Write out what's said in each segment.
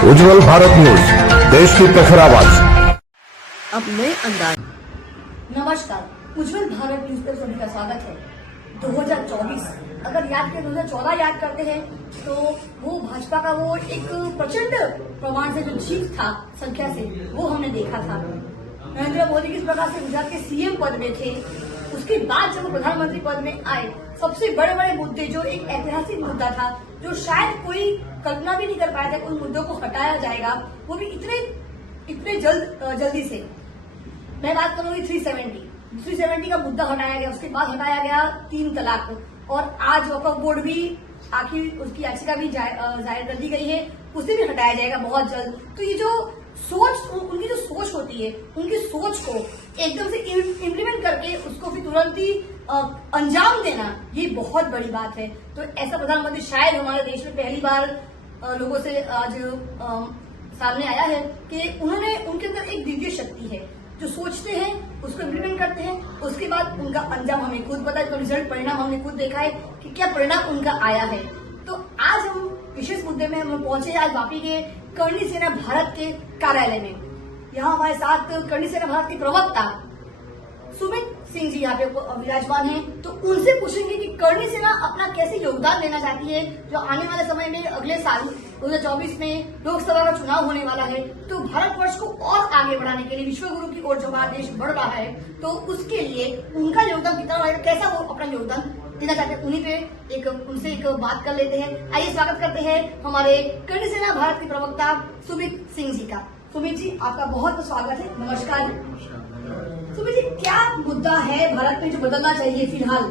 उज्जवल Bharat news, देश की प्रखर आवाज। अब नए अंदाज। नमस्कार, उज्जवल भारत न्यूज पर सभी का स्वागत है। 2024 अगर याद करें 2014 याद करते हैं तो वो भाजपा का वो एक प्रचंड प्रमाण से जो जीत था संख्या से वो हमने देखा था। नरेंद्र मोदी किस प्रकार से गुजरात के सीएम पद में थे, उसके बाद जब वो प्रधानमंत्री पद में आए सबसे बड़े बड़े मुद्दे जो एक ऐतिहासिक मुद्दा था जो शायद कोई कल्पना भी नहीं कर पाया था उन मुद्दों को हटाया जाएगा, वो भी इतने जल्दी से। मैं बात करूंगी 370 का मुद्दा हटाया गया, उसके बाद हटाया गया 3 तलाक और आज वक्फ बोर्ड भी आखिर उसकी याचिका भी जाहिर कर दी गई है, उसे भी हटाया जाएगा बहुत जल्द। तो ये जो उनकी जो सोच होती है, उनकी सोच को एकदम से इम्प्लीमेंट करके उसको भी तुरंत ही अंजाम देना, ये बहुत बड़ी बात है। तो ऐसा प्रधानमंत्री शायद हमारे देश में पहली बार लोगों से आज सामने आया है कि उनके अंदर एक दिव्य शक्ति है, जो सोचते हैं उसको इम्प्लीमेंट करते हैं, उसके बाद उनका अंजाम हमें खुद पता है, तो रिजल्ट परिणाम हमने खुद देखा है कि क्या परिणाम उनका आया है। तो आज हम विशेष मुद्दे में हम पहुंचे आज वापी के करणी सेना भारत के कार्यालय में। यहाँ हमारे साथ करणी सेना भारत के प्रवक्ता सुमित सिंह जी यहाँ पे विराजमान हैं, तो उनसे पूछेंगे कि करणी सेना अपना कैसे योगदान देना चाहती है, जो आने वाले समय में अगले साल 2024 में लोकसभा का चुनाव होने वाला है, तो भारतवर्ष को और आगे बढ़ाने के लिए विश्व गुरु की ओर जो हमारा देश बढ़ रहा है, तो उसके लिए उनका योगदान कितना रहेगा, कैसा वो अपना योगदान देना चाहते हैं, उन्हीं पे उनसे एक बात कर लेते हैं। आइए स्वागत करते हैं हमारे करणी सेना भारत के प्रवक्ता सुमित सिंह जी का। सुमित जी, आपका बहुत बहुत स्वागत है, नमस्कार। सुमित जी, क्या मुद्दा है भारत में जो बदलना चाहिए फिलहाल?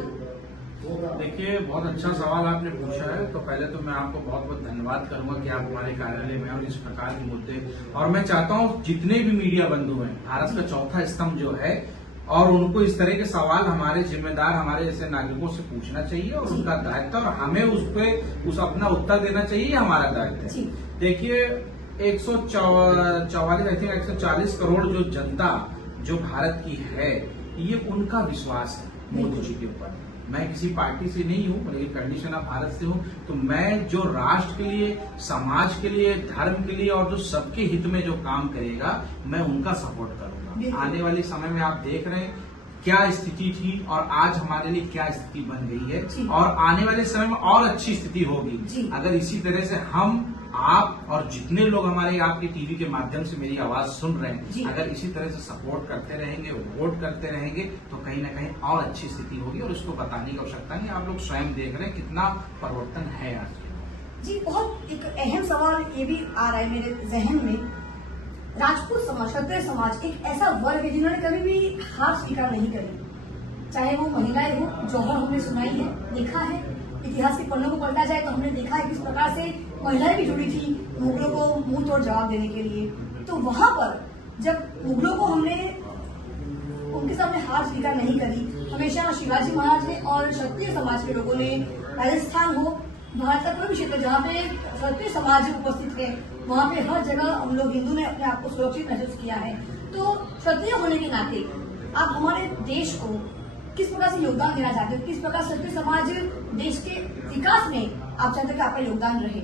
देखिए, बहुत अच्छा सवाल आपने पूछा है। तो पहले तो मैं आपको बहुत बहुत धन्यवाद करूंगा कि आप हमारे कार्यालय में और इस प्रकार के मुद्दे, और मैं चाहता हूं जितने भी मीडिया बंधु हैं, भारत का चौथा स्तंभ जो है, और उनको इस तरह के सवाल हमारे जिम्मेदार हमारे जैसे नागरिकों से पूछना चाहिए और उनका दायित्व, और हमें उस अपना उत्तर देना चाहिए, हमारा दायित्व है। देखिए, 140 करोड़ जो जनता जो भारत की है, ये उनका विश्वास है मोदी जी के ऊपर। मैं किसी पार्टी से नहीं हूं, लेकिन करणी सेना भारत से हूं, तो मैं जो राष्ट्र के लिए, समाज के लिए, धर्म के लिए और जो सबके हित में जो काम करेगा, मैं उनका सपोर्ट करूंगा। आने वाले समय में आप देख रहे हैं क्या स्थिति थी और आज हमारे लिए क्या स्थिति बन गई है, और आने वाले समय में और अच्छी स्थिति होगी अगर इसी तरह से हम, आप और जितने लोग हमारे आपके टीवी के माध्यम से मेरी आवाज सुन रहे हैं, अगर इसी तरह से सपोर्ट करते रहेंगे, वोट करते रहेंगे, तो कहीं ना कहीं और अच्छी स्थिति होगी। और इसको बताने की आवश्यकता नहीं, आप लोग स्वयं देख रहे हैं कितना परिवर्तन है आज। जी, बहुत एक अहम सवाल ये भी आ रहा है मेरे जहन में। राजपूत समाज, क्षत्रिय समाज एक ऐसा वर्ग है जिन्होंने कभी भी हार स्वीकार नहीं करी, चाहे वो महिलाएं हो। जौहर हमने सुनाई है, देखा है, इतिहास के पन्नों को पलटा जाए तो हमने देखा है किस प्रकार से महिलाएं भी जुड़ी थी मुगलों को मुंह तोड़ जवाब देने के लिए। तो वहां पर जब मुगलों को हमने उनके सामने हार स्वीकार नहीं करी, हमेशा शिवाजी महाराज ने और क्षत्रिय समाज के लोगों ने, राजस्थान हो, भारत का कोई भी क्षेत्र जहाँ पे क्षत्रिय समाज उपस्थित है, वहाँ पे हर जगह हम लोग हिंदू ने अपने आप को सुरक्षित महसूस किया है। तो क्षत्रिय होने के नाते आप हमारे देश को किस प्रकार से योगदान देना चाहते हो, किस प्रकार क्षत्रिय समाज देश के विकास में आप चाहते हो कि आपका योगदान रहे?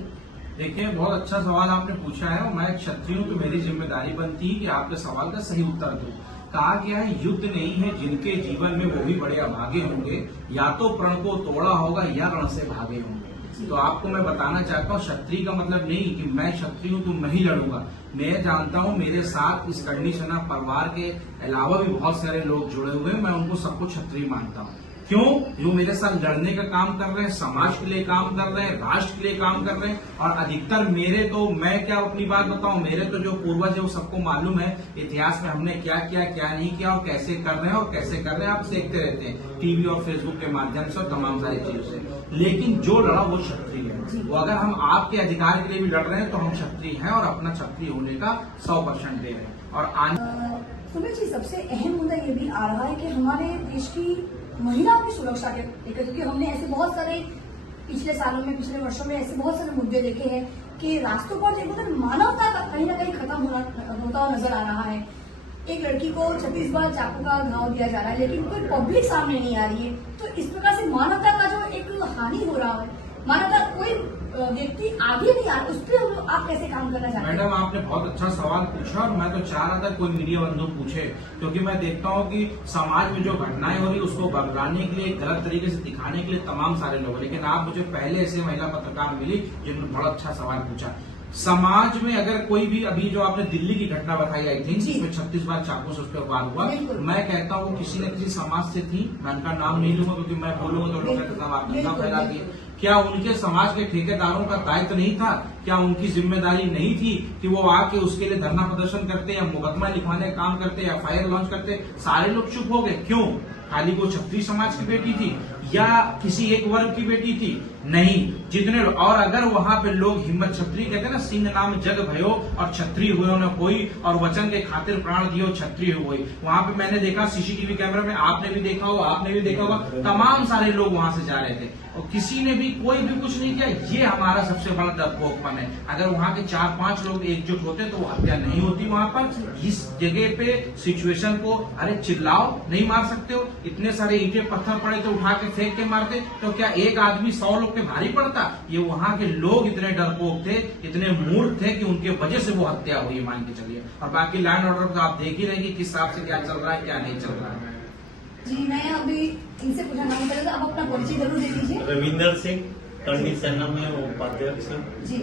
देखिए, बहुत अच्छा सवाल आपने पूछा है, और मैं क्षत्रिय हूं तो मेरी जिम्मेदारी बनती है कि आपके सवाल का सही उत्तर दूं। कहा गया है, युद्ध नहीं है जिनके जीवन में वो भी बड़े अभागे होंगे, या तो प्रण को तोड़ा होगा या रण से भागे होंगे। तो आपको मैं बताना चाहता हूँ, क्षत्रिय का मतलब नहीं कि मैं क्षत्रिय हूँ तो मैं ही लड़ूंगा। मैं जानता हूँ मेरे साथ इस करणी सेना परिवार के अलावा भी बहुत सारे लोग जुड़े हुए हैं, मैं उनको सबको क्षत्रिय मानता हूँ। क्यों? जो मेरे साथ लड़ने का काम कर रहे हैं, समाज के लिए काम कर रहे हैं, राष्ट्र के लिए काम कर रहे हैं, और अधिकतर मेरे तो, मैं क्या अपनी बात बताऊं, मेरे तो जो पूर्वज है वो सबको मालूम है इतिहास में हमने क्या किया, क्या नहीं किया, और कैसे कर रहे हैं और कैसे कर रहे हैं, आप देखते रहते हैं टीवी और फेसबुक के माध्यम से और तमाम सारी चीजों से। लेकिन जो लड़ा वो क्षत्रिय है, वो अगर हम आपके अधिकार के लिए भी लड़ रहे हैं तो हम क्षत्रिय हैं और अपना क्षत्रिय होने का 100% दे रहे हैं। और सुमित जी, सबसे अहम मुद्दा ये भी आ रहा है कि हमारे देश की महिलाओं की सुरक्षा के लेकर, क्योंकि हमने ऐसे बहुत सारे पिछले सालों में, पिछले वर्षों में ऐसे बहुत सारे मुद्दे देखे हैं कि रास्तों पर एक मतलब मानवता का कहीं ना कहीं खत्म होता हुआ नजर आ रहा है। एक लड़की को 36 बार चाकू का घाव दिया जा रहा है, लेकिन कोई पब्लिक सामने नहीं आ रही है। तो इस प्रकार से मानवता का जो एक हानि हो रहा है, मानवता कोई व्यक्ति आगे नहीं आ रहा, उस पर आप कैसे काम करना चाहते हैं? मैडम, आपने बहुत अच्छा सवाल पूछा और मैं तो चाह रहा था कोई मीडिया बंधु पूछे, क्योंकि मैं देखता हूँ कि समाज में जो घटनाएं हो रही उसको बरगलाने के लिए, गलत तरीके से दिखाने के लिए तमाम सारे लोग, लेकिन आप मुझे पहले ऐसे महिला पत्रकार मिली जिन्होंने बड़ा अच्छा सवाल पूछा। समाज में अगर कोई भी, अभी जो आपने दिल्ली की घटना बताई आई थी जी। जिसमें 36 बार चाकू से उस पर वार हुआ, बिल्कुल। मैं कहता हूँ किसी न किसी समाज से थी, मैं उनका नाम नहीं लूंगा क्योंकि मैं बोलूंगा तो लोग कहते आप नाम फैला दिए। क्या उनके समाज के ठेकेदारों का दायित्व नहीं था? क्या उनकी जिम्मेदारी नहीं थी कि वो आके उसके लिए धरना प्रदर्शन करते या मुकदमा लिखवाने का काम करते या एफआईआर लॉन्च करते? सारे लोग चुप हो गए, क्यों? खाली वो क्षत्रिय समाज की बेटी थी या किसी एक वर्ग की बेटी थी? नहीं, जितने और अगर वहां पे लोग हिम्मत, क्षत्रिय कहते हैं ना, सिंह नाम जग भयो और क्षत्रिय हुए न कोई, और वचन के खातिर प्राण दियो क्षत्रिय हुए। वहां पे मैंने देखा सीसीटीवी कैमरा में, आपने भी देखा होगा, आपने भी देखा होगा, तमाम सारे लोग वहां से जा रहे थे और किसी ने भी, कोई भी कुछ नहीं किया। ये हमारा सबसे बड़ा डरपोकपन है। अगर वहां के 4-5 लोग एकजुट होते तो वो हत्या नहीं होती वहां पर। इस जगह पे सिचुएशन को, अरे चिल्लाओ, नहीं मार सकते हो? इतने सारे ईंटें पत्थर पड़े थे, उठा के फेंक के मारते तो क्या एक आदमी 100 लोग पे भारी पड़ता? ये वहां के लोग इतने डरपोक थे, इतने मूर्ख थे कि उनके वजह से वो हत्या हुई, मान के चलिए। और बाकी लैंड ऑर्डर तो आप देख ही रहे कि किस हिसाब से क्या चल रहा है, क्या नहीं चल रहा है। जी, मैं अभी इनसे पूछना मांग करेगा, आप अपना परिचय जरूर दे दीजिए। रविंदर सिंह, करनी सेना में उपाध्यक्ष। जी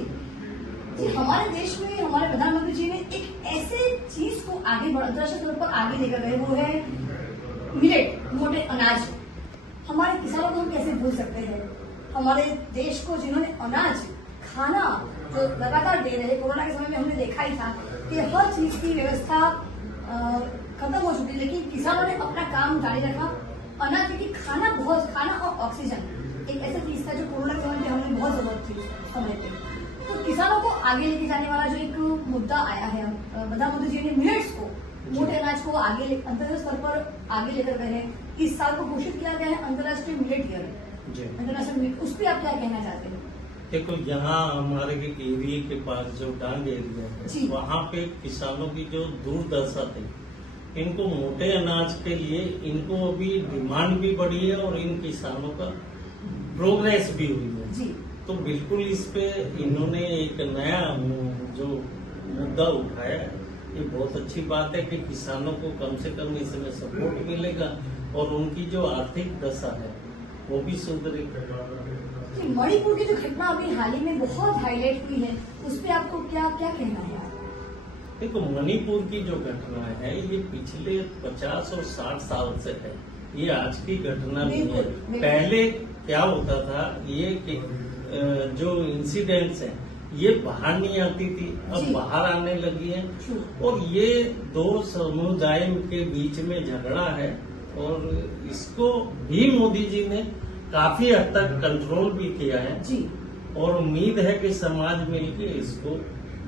जी, हमारे देश में हमारे प्रधानमंत्री जी ने एक ऐसे चीज को आगे अंतर्राष्ट्रीय तौर पर आगे लेकर गए, वो है मिलेट, मोटे अनाज। हमारे किसानों को हम कैसे भूल सकते हैं? हमारे देश को जिन्होंने अनाज, खाना जो लगातार दे रहे हैं, कोरोना के समय में हमने देखा ही था कि हर चीज की व्यवस्था खत्म हो चुकी, लेकिन किसानों ने अपना काम जारी रखा। अनाज, क्योंकि खाना और ऑक्सीजन एक ऐसा चीज था जो कोरोना के समय में हमें बहुत जरूरत थी समय पे। तो किसानों को आगे लेके जाने वाला जो एक मुद्दा आया है, प्रधानमंत्री जी ने मिलेट्स को, मोटे अनाज को आगे अंतर्राष्ट्रीय स्तर पर आगे लेकर गए हैं। इस साल को घोषित किया गया है अंतर्राष्ट्रीय मिलेट ईयर, इंटरनेशनल मिलेट। उस पर आप क्या कहना चाहते हैं? देखो, यहाँ हमारे एरिया के पास जो डांग एरिया जी। है, वहाँ पे किसानों की जो दुर्दशा थी, इनको मोटे अनाज के लिए इनको अभी डिमांड भी बढ़ी है और इन किसानों का प्रोग्रेस भी हुई है। जी, तो बिल्कुल इस पे इन्होंने एक नया जो मुद्दा उठाया है, ये बहुत अच्छी बात है कि किसानों को कम से कम इसमें सपोर्ट मिलेगा और उनकी जो आर्थिक दशा है वो भी सुधरेगी। मणिपुर की जो घटना अभी हाल ही में बहुत हाईलाइट हुई है, उस पर आपको क्या क्या कहना है? देखो, मणिपुर की जो घटना है ये पिछले 50 और 60 साल से है, ये आज की घटना नहीं है। बिल्कुल। पहले क्या होता था, ये कि जो इंसिडेंट्स हैं ये बाहर नहीं आती थी, अब जी। बाहर आने लगी है और ये दो समुदाय के बीच में झगड़ा है और इसको भी मोदी जी ने काफी हद तक कंट्रोल भी किया है। जी, और उम्मीद है कि समाज मिलके इसको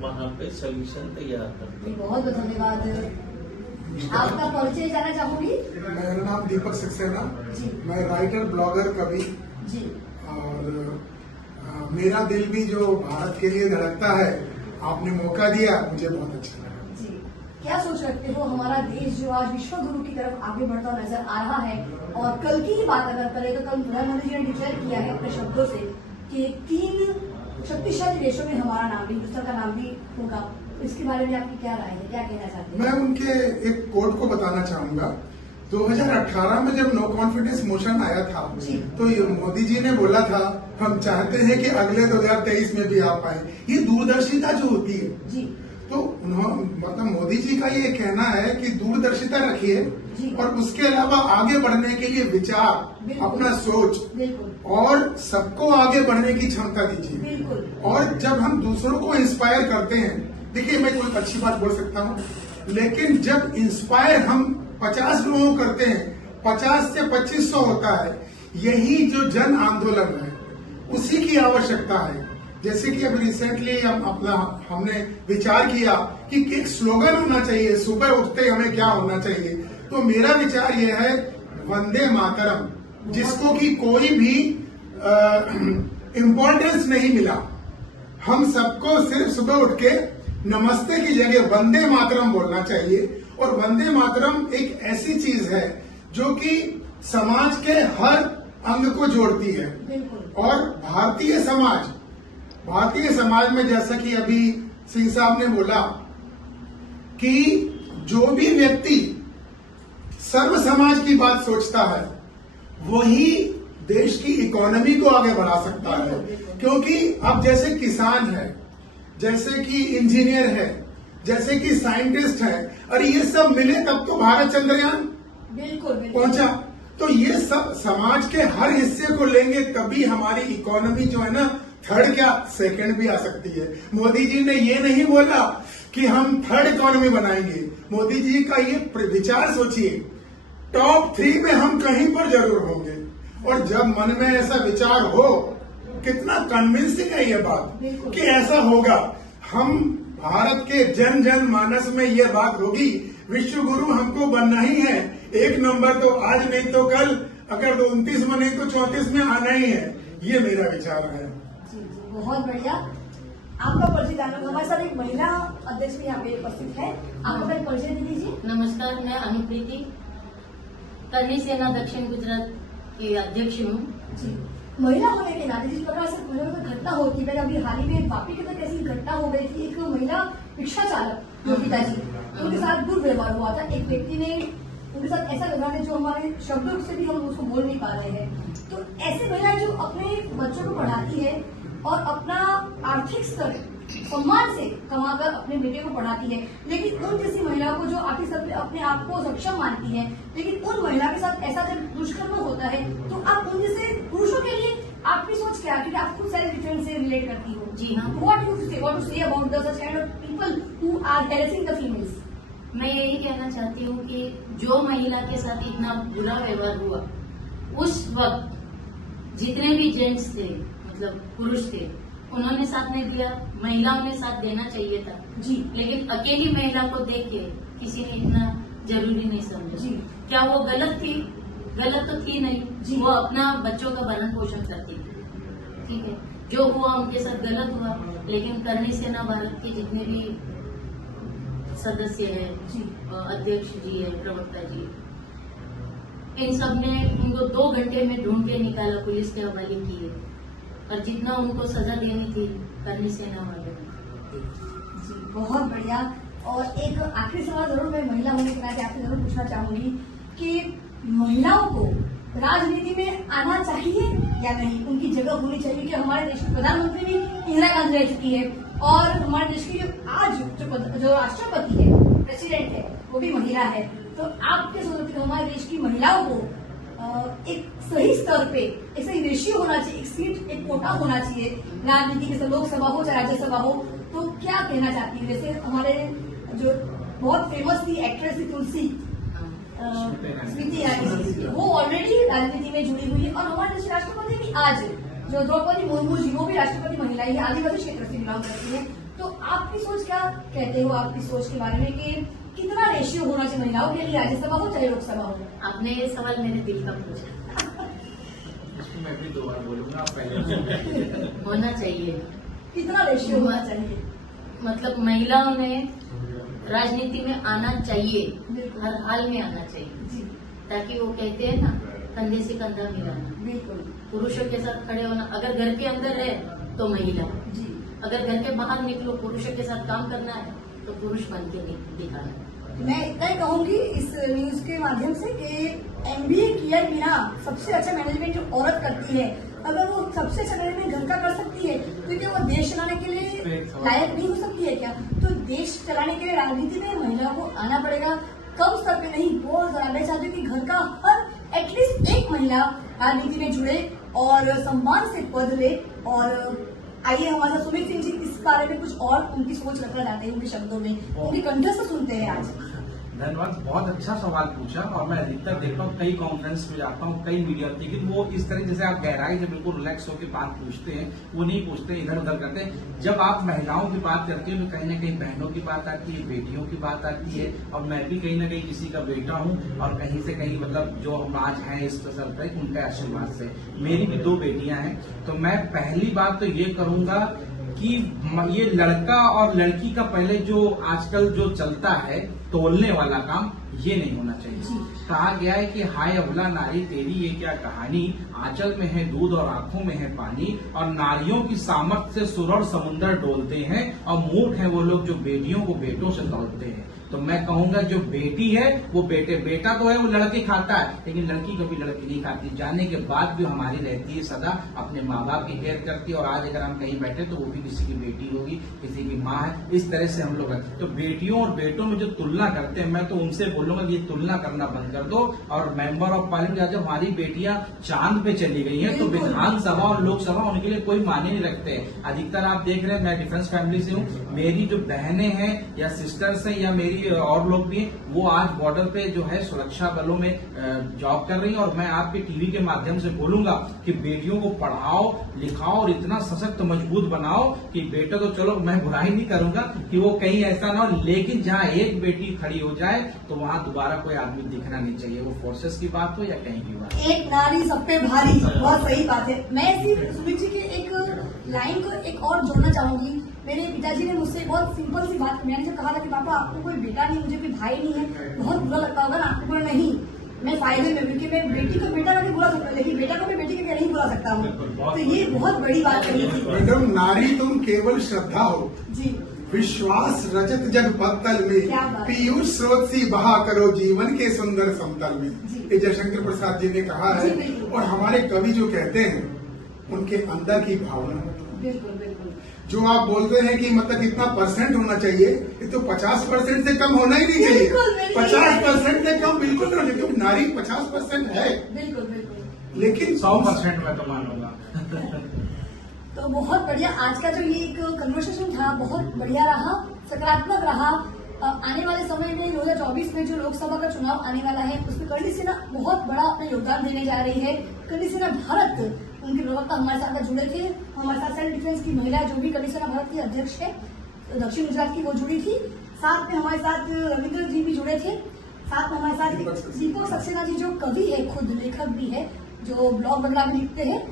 वहाँ पे सोल्यूशन तैयार करते हैं। बहुत बहुत धन्यवाद। आपका परिचय जानना चाहूंगी। मेरा नाम दीपक सक्सेना, जी मैं राइटर, ब्लॉगर, कवि, जी और मेरा दिल भी जो भारत के लिए धड़कता है, आपने मौका दिया, मुझे बहुत अच्छा लगा। जी, क्या सोच रखते हो, हमारा देश जो आज विश्व गुरु की तरफ आगे बढ़ता नजर आ रहा है, और कल की ही बात अगर करें तो कल प्रधानमंत्री जी ने डिक्लेयर किया है अपने शब्दों से कि 3 शक्तिशाली देशों में हमारा नाम भी, हिंदुस्तान का नाम भी होगा। इसके बारे में आपकी क्या राय है, क्या कहना चाहते हैं? मैं उनके एक कोट को बताना चाहूंगा। 2018 में जब नो कॉन्फिडेंस मोशन आया था, जी। तो ये मोदी जी ने बोला था हम चाहते हैं कि अगले 2023 में भी आप आए। ये दूरदर्शिता जो होती है, जी, तो उन्होंने, मतलब मोदी जी का ये कहना है कि दूरदर्शिता जी। रखिए और उसके अलावा आगे बढ़ने के लिए विचार, बिल्कुल। अपना सोच बिल्कुल और सबको आगे बढ़ने की क्षमता दीजिए। बिल्कुल। और जब हम दूसरों को इंस्पायर करते हैं, देखिए मैं कोई अच्छी बात बोल सकता हूँ, लेकिन जब इंस्पायर हम 50 लोगों को करते हैं, 50 से 2500 होता है। यही जो जन आंदोलन है, उसी की आवश्यकता है। जैसे कि अभी रिसेंटली हमने विचार किया कि एक स्लोगन होना चाहिए, सुबह उठते हमें क्या होना चाहिए। तो मेरा विचार यह है, वंदे मातरम, जिसको कि कोई भी इम्पोर्टेंस नहीं मिला। हम सबको सिर्फ सुबह उठ के नमस्ते की जगह वंदे मातरम बोलना चाहिए। और वंदे मातरम एक ऐसी चीज है जो कि समाज के हर अंग को जोड़ती है। बिल्कुल। और भारतीय समाज भारतीय समाज में जैसा कि अभी सिंह साहब ने बोला कि जो भी व्यक्ति सर्व समाज की बात सोचता है वही देश की इकोनॉमी को आगे बढ़ा सकता है। क्योंकि अब जैसे किसान है, जैसे कि इंजीनियर है, जैसे कि साइंटिस्ट है, अरे ये सब मिले तब तो भारत चंद्रयान बिल्कुल पहुंचा। तो ये सब समाज के हर हिस्से को लेंगे तभी हमारी इकोनॉमी जो है ना थर्ड क्या सेकंड भी आ सकती है। मोदी जी ने ये नहीं बोला कि हम थर्ड इकोनॉमी बनाएंगे। मोदी जी का ये विचार सोचिए, टॉप 3 में हम कहीं पर जरूर होंगे। और जब मन में ऐसा विचार हो, कितना कन्विंसिंग है ये बात कि ऐसा होगा। हम भारत के जन जन मानस में ये बात होगी, विश्व गुरु हमको बनना ही है। 1 नंबर तो आज नहीं तो कल, अगर 29 में नहीं तो 34 में आना ही है। ये मेरा विचार है। जी जी, बहुत बढ़िया। आपका परिचय जानना, हमारे साथ एक महिला अध्यक्ष भी यहाँ पे उपस्थित है। आप अपना परिचय दे दीजिए। नमस्कार, मैं अनुप्रीति करनी सेना दक्षिण गुजरात की अध्यक्ष हूँ। जी, महिला होने के नाते जिस प्रकार से महिलाओं की घटना होती है, अभी हाल ही में वापी के तक ऐसी घटना हो गई थी। एक महिला रिक्शा चालक योगिता जी, उनके साथ दुर्व्यवहार हुआ था। एक व्यक्ति ने उनके साथ ऐसा व्यवहार है जो हमारे शब्दों से भी हम उसको बोल नहीं पा रहे हैं। तो ऐसे महिलाएं जो अपने बच्चों को पढ़ाती है और अपना आर्थिक स्तर सम्मान से कमाकर अपने बेटे को पढ़ाती है, लेकिन उन जैसी महिलाओं को जो आर्थिक स्तर पर अपने आप को सक्षम मानती है, लेकिन उन महिला के साथ ऐसा जब दुष्कर्म होता है तो आप उन जैसे पुरुषों के लिए आपकी सोच क्या है? क्योंकि आप खुद सेल्फ डिफेंस से रिलेट करती हो। जी हाँ। What to say about the such kind of people who are harassing the females? मैं यही कहना चाहती हूँ कि जो महिला के साथ इतना बुरा व्यवहार हुआ, उस वक्त जितने भी जेंट्स थे, मतलब पुरुष थे, उन्होंने साथ नहीं दिया। महिलाओं ने साथ देना चाहिए था जी, लेकिन अकेली महिला को देख के किसी ने इतना जरूरी नहीं समझा। जी। क्या वो गलत थी? गलत तो थी नहीं जी। वो अपना बच्चों का भरण पोषण करती थी, ठीक है। जो हुआ उनके साथ गलत हुआ, लेकिन करनी सेना भारत के जितने भी सदस्य है, जी। अध्यक्ष जी है, प्रवक्ता जी, इन सब ने उनको 2 घंटे में ढूंढ के निकाला, पुलिस के हवाले किए, और जितना उनको सजा देनी थी करनी सेना वाले ने। जी, बहुत बढ़िया। और एक आखिरी सवाल जरूर मैं महिला होने के नाते आपसे जरूर पूछना चाहूंगी कि महिलाओं को राजनीति में आना चाहिए या नहीं? उनकी जगह होनी चाहिए? कि हमारे देश की प्रधानमंत्री भी इंदिरा गांधी रह चुकी है और हमारे देश की आज जो राष्ट्रपति है, प्रेसिडेंट है, वो भी महिला है। तो आप क्या सोचते हैं हमारे देश की महिलाओं को एक सही स्तर पे एक सही रेशियो होना चाहिए, एक सीट, एक कोटा होना चाहिए राजनीति के, लोकसभा हो चाहे राज्यसभा हो? तो क्या कहना चाहती है? जैसे हमारे जो बहुत फेमस थी एक्ट्रेस थी तुलसी स्मृति ईरानी, वो ऑलरेडी राजनीति में जुड़ी हुई है। और हमारे देश राष्ट्रपति भी आज जो द्रौपदी मुर्मू जी, वो भी राष्ट्रपति महिला ही आदिवासी क्षेत्र से बिलोंग करती है। तो आपकी सोच क्या कहते हो आपकी सोच के बारे में कि कितना रेशियो होना चाहिए महिलाओं के लिए, राज्यसभा हो चाहे लोकसभा हो? आपने ये सवाल मेरे दिल का पूछा। इसको मैं भी 2 बार बोलूंगा, आप पहले होना चाहिए। कितना रेशियो होना चाहिए? मतलब महिलाओं ने राजनीति में आना चाहिए, बिल्कुल। हर हाल में आना चाहिए, जी, ताकि वो कहते हैं ना, कंधे से कंधा मिलाना, बिल्कुल। पुरुषों के साथ खड़े होना। अगर घर के अंदर है तो महिला, जी, अगर घर के बाहर निकलो, पुरुषों के साथ काम करना है तो पुरुष बन के दिखाना। मैं इतना ही कहूंगी इस न्यूज के माध्यम से कि MBA किए बिना सबसे अच्छा मैनेजमेंट जो औरत करती है, अगर वो सबसे अच्छा मैनेजमेंट घर का कर सकती है तो क्या वो देश चलाने के लिए लायक नहीं हो सकती है क्या? तो देश चलाने के लिए राजनीति में महिलाओं को आना पड़ेगा, कम स्तर पे नहीं, बहुत ज्यादा। मैं चाहती हूँ कि घर का हर एटलीस्ट एक महिला राजनीति में जुड़े और सम्मान से पद ले। और आइए हमारे साथ सुमित सिंह जी इस बारे में कुछ और उनकी सोच रखना चाहते हैं, उनके शब्दों में, उनकी कंठस्थ सुनते हैं आज। धन्यवाद, बहुत अच्छा सवाल पूछा। और मैं अधिकतर देखता हूँ, कई कॉन्फ्रेंस में जाता हूँ, कई मीडिया, लेकिन वो इस तरह जैसे आप गहराई से बिल्कुल रिलैक्स होकर बात पूछते हैं, वो नहीं पूछते, इधर उधर करते हैं। जब आप महिलाओं की बात करते हो तो कहीं ना कहीं बहनों की बात आती है, बेटियों की बात आती है। और मैं भी कहीं ना कहीं किसी का बेटा हूँ, और कहीं से कहीं मतलब जो हम आज हैं इस फसल पर, उनके आशीर्वाद से। मेरी भी 2 बेटियां हैं। तो मैं पहली बात तो ये करूंगा कि ये लड़का और लड़की का पहले जो आजकल जो चलता है, तो तोलने वाला काम ये नहीं होना चाहिए। कहा गया है कि हाय अबला नारी तेरी ये क्या कहानी, आंचल में है दूध और आंखों में है पानी, और नारियों की सामर्थ्य से सुर और समुंदर डोलते हैं, और मूठ है वो लोग जो बेटियों को बेटों से तौलते हैं। तो मैं कहूंगा जो बेटी है वो बेटा तो है, वो लड़के खाता है, लेकिन लड़की कभी लड़की नहीं खाती। जाने के बाद भी हमारी रहती है सदा अपने माँ बाप की केयर करती है, और आज अगर हम कहीं बैठे तो वो भी किसी की बेटी होगी, किसी की माँ है, इस तरह से हम लोग हैं। तो बेटियों और बेटों में जो तुलना करते हैं, मैं तो उनसे बोलूंगा कि ये तुलना करना बंद कर दो। और मेंबर ऑफ पार्लियामेंट जब हमारी बेटियां चांद पे चली गई हैं तो विधानसभा और लोकसभा उनके लिए कोई मायने नहीं रखते हैं। अधिकतर आप देख रहे हैं, मैं डिफेंस फैमिली से हूँ, मेरी जो बहनें हैं या सिस्टर्स हैं या मेरी और लोग भी हैं, वो आज बॉर्डर पे जो है सुरक्षा बलों में जॉब कर रही हैं। और मैं आपके टीवी के माध्यम से बोलूंगा कि बेटियों को पढ़ाओ लिखाओ और इतना सशक्त मजबूत बनाओ कि बेटा तो चलो मैं बुराई नहीं करूंगा कि वो कहीं ऐसा ना हो, लेकिन जहाँ एक बेटी खड़ी हो जाए तो वहाँ दोबारा कोई आदमी दिखना नहीं चाहिए, वो फोर्सेस की बात हो या कहीं की बात। एक नारी सब पे भारी, बहुत सही बात है। मैं सिर्फ सुमित जी के एक लाइन को एक और जोड़ना चाहूंगी। मेरे पिताजी ने मुझसे बहुत सिंपल सी बात, मैंने जब कहा था कि पापा आपको कोई बेटा नहीं, मुझे कोई भाई नहीं है, बहुत बुरा लगता होगा ना आपको, बोला नहीं मैं फायदे में, क्योंकि मैं बेटी को बेटा करके बुला सकता हूँ, लेकिन बेटा को मैं बेटी के नहीं बुला सकता हूँ। तो ये बहुत बड़ी बात कही थी। मैडम, नारी तुम केवल श्रद्धा हो जी, विश्वास रजत जग पत्तल में, क्या बात। पीयूष स्रोत सी बहा करो जीवन के सुंदर समतल में। जी। ये जयशंकर प्रसाद जी ने कहा है, जी, बिल्कुल। और हमारे कवि जो कहते हैं उनके अंदर की भावना। बिल्कुल बिल्कुल। जो आप बोलते हैं कि मतलब कितना परसेंट होना चाहिए, ये तो 50% से कम होना ही नहीं चाहिए। बिल्कुल, बिल्कुल। 50% से कम बिल्कुल नहीं होना चाहिए, क्योंकि नारी 50% है, बिल्कुल बिल्कुल। लेकिन 100% मैं तो मानूंगा। तो बहुत बढ़िया, आज का जो ये एक कन्वर्सेशन था बहुत बढ़िया रहा, सकारात्मक रहा। आने वाले समय में 2024 में जो लोकसभा का चुनाव आने वाला है उसमें करणी सेना बहुत बड़ा अपना योगदान देने जा रही है। करणी सेना भारत, उनके प्रवक्ता हमारे साथ जुड़े थे, हमारे साथ सेल्फ डिफेंस की महिला जो भी करणी सेना भारत की अध्यक्ष है दक्षिण गुजरात की, वो जुड़ी थी। साथ में हमारे साथ रविंद्र जी भी जुड़े थे, साथ में हमारे साथ दीपक सक्सेना जी जो कवि है, खुद लेखक भी है, जो ब्लॉग वगैरह भी लिखते हैं।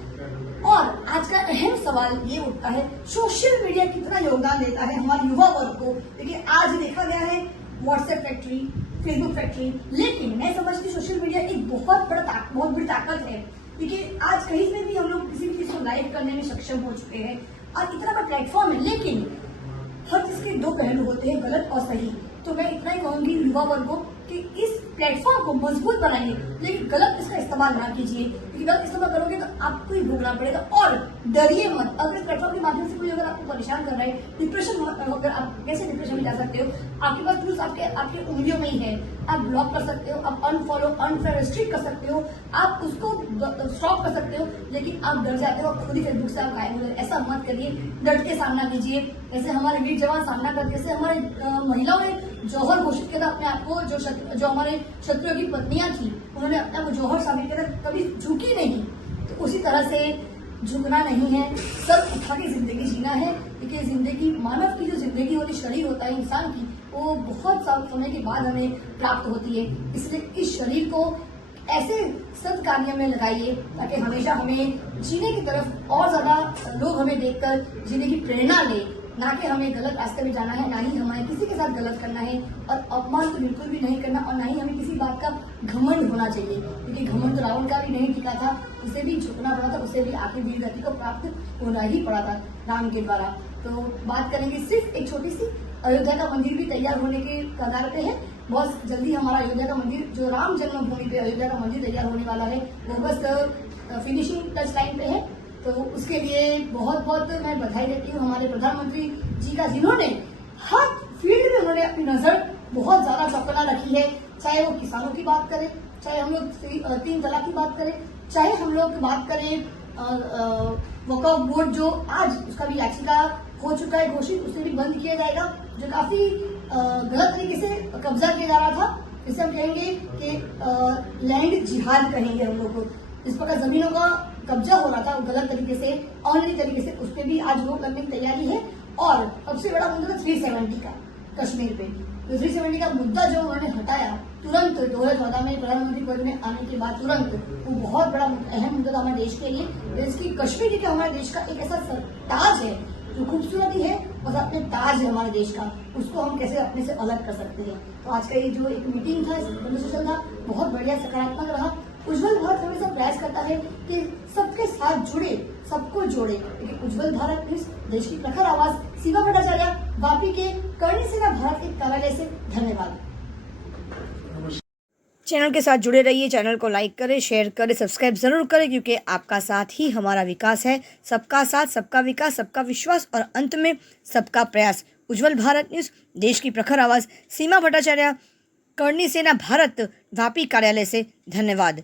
और आज का अहम सवाल ये उठता है, सोशल मीडिया कितना योगदान देता है हमारे युवा वर्ग को। देखिए आज देखा गया है व्हाट्सएप फैक्ट्री, फेसबुक फैक्ट्री, लेकिन मैं समझती हूँ सोशल मीडिया एक बहुत बड़ी ताकत है, क्योंकि आज कहीं से भी हम लोग किसी भी चीज को लाइव करने में सक्षम हो चुके हैं और इतना बड़ा प्लेटफॉर्म है। लेकिन हर चीज के दो पहलू होते हैं, गलत और सही। तो मैं इतना ही कहूंगी युवा वर्ग को कि इस प्लेटफॉर्म को मजबूत बनाइए, लेकिन गलत इसका इस्तेमाल ना कीजिए, क्योंकि गलत इस्तेमाल करोगे तो आपको ही भोगना पड़ेगा। और डरिए मत, अगर इस प्लेटफॉर्म के माध्यम से कोई अगर आपको परेशान कर रहा है, डिप्रेशन, अगर आप कैसे डिप्रेशन में जा सकते हो, आपके पास टूल्स आपके उंगलियों में ही है। आप ब्लॉक कर सकते हो, आप अनफॉलो अनफेयर रिस्ट्रिक्ट कर सकते हो, आप उसको स्टॉप कर सकते हो, लेकिन आप डर जाते हो, खुद ही फेसबुक से आप गायब हो जाते। ऐसा मत करिए, डट के सामना कीजिए। ऐसे हमारे वीर जवान सामना करके, जैसे हमारे महिलाओं ने जौहर घोषित किया था अपने आप को, जो हमारे शत्रुओं की पत्नियां थी, उन्होंने अपने आप को जौहर साबित किया था, कभी झुकी नहीं। तो उसी तरह से झुकना नहीं है, सर उठा के जिंदगी जीना है, क्योंकि जिंदगी, मानव की जो जिंदगी होती, शरीर होता है इंसान की, वो बहुत समय के बाद हमें प्राप्त होती है। इसलिए इस शरीर को ऐसे सत्कार्य में लगाइए ताकि हमेशा हमें जीने की तरफ और ज्यादा लोग हमें देखकर जीने की प्रेरणा ले, ना कि हमें गलत रास्ते में जाना है, ना ही हमें किसी के साथ गलत करना है, और अपमान तो बिल्कुल भी नहीं करना, और ना ही हमें किसी बात का घमंड होना चाहिए, क्योंकि घमंड तो रावण का भी नहीं टिका था, उसे भी झुकना पड़ा था, उसे भी आखिर वीर गति को प्राप्त होना ही पड़ा था राम के द्वारा। तो बात करेंगे सिर्फ एक छोटी सी, अयोध्या का मंदिर भी तैयार होने के कगार पे है। बहुत जल्दी हमारा अयोध्या का मंदिर, जो राम जन्मभूमि पे अयोध्या का मंदिर तैयार होने वाला है, वो बस फिनिशिंग टच लाइन पे है। तो उसके लिए बहुत बहुत मैं बधाई देती हूँ हमारे प्रधानमंत्री जी का, जिन्होंने हर फील्ड में उन्होंने अपनी नजर बहुत ज्यादा चौकन्ना रखी है। चाहे वो किसानों की बात करें, चाहे हम लोग 3 तलाक की बात करें, चाहे हम लोग बात करें वक्फ बोर्ड जो आज उसका भी याचिका हो चुका है घोषित, उसे भी बंद किया जाएगा, जो काफी गलत तरीके से कब्जा किया जा रहा था। इसे हम कहेंगे कि लैंड जिहाद कहेंगे हम लोग को। इस प्रकार जमीनों का कब्जा हो रहा था गलत तरीके से, ऑनलाइन तरीके से, उस पर भी आज रोक लगने की तैयारी है। और सबसे बड़ा मुद्दा था 370 का कश्मीर पे, तो 370 का मुद्दा जो उन्होंने हटाया तुरंत 2014 में प्रधानमंत्री पद में आने के बाद तुरंत, वो बहुत बड़ा अहम मुद्दा था हमारे देश के लिए। देश की कश्मीर के हमारे देश का एक ऐसा ताज है जो खूबसूरती है, और अपने ताज है हमारे देश का, उसको हम कैसे अपने से अलग कर सकते हैं। तो आज का ये जो एक मीटिंग था, कन्वर्सेशन था, बहुत बढ़िया सकारात्मक रहा। उज्जवल भारत हमेशा प्रयास करता है कि सबके साथ जुड़े, सबको जोड़े। लेकिन उज्जवल भारत न्यूज, देश की प्रखर आवाज, सीमा भट्टाचार्य, वापी के कर्णी सेना भारत के कार्यालय से धन्यवाद। चैनल के साथ जुड़े रहिए, चैनल को लाइक करें, शेयर करें, सब्सक्राइब जरूर करें, क्योंकि आपका साथ ही हमारा विकास है। सबका साथ, सबका विकास, सबका विश्वास और अंत में सबका प्रयास। उज्जवल भारत न्यूज, देश की प्रखर आवाज, सीमा भट्टाचार्य, कर्णी सेना भारत, वापी कार्यालय से धन्यवाद।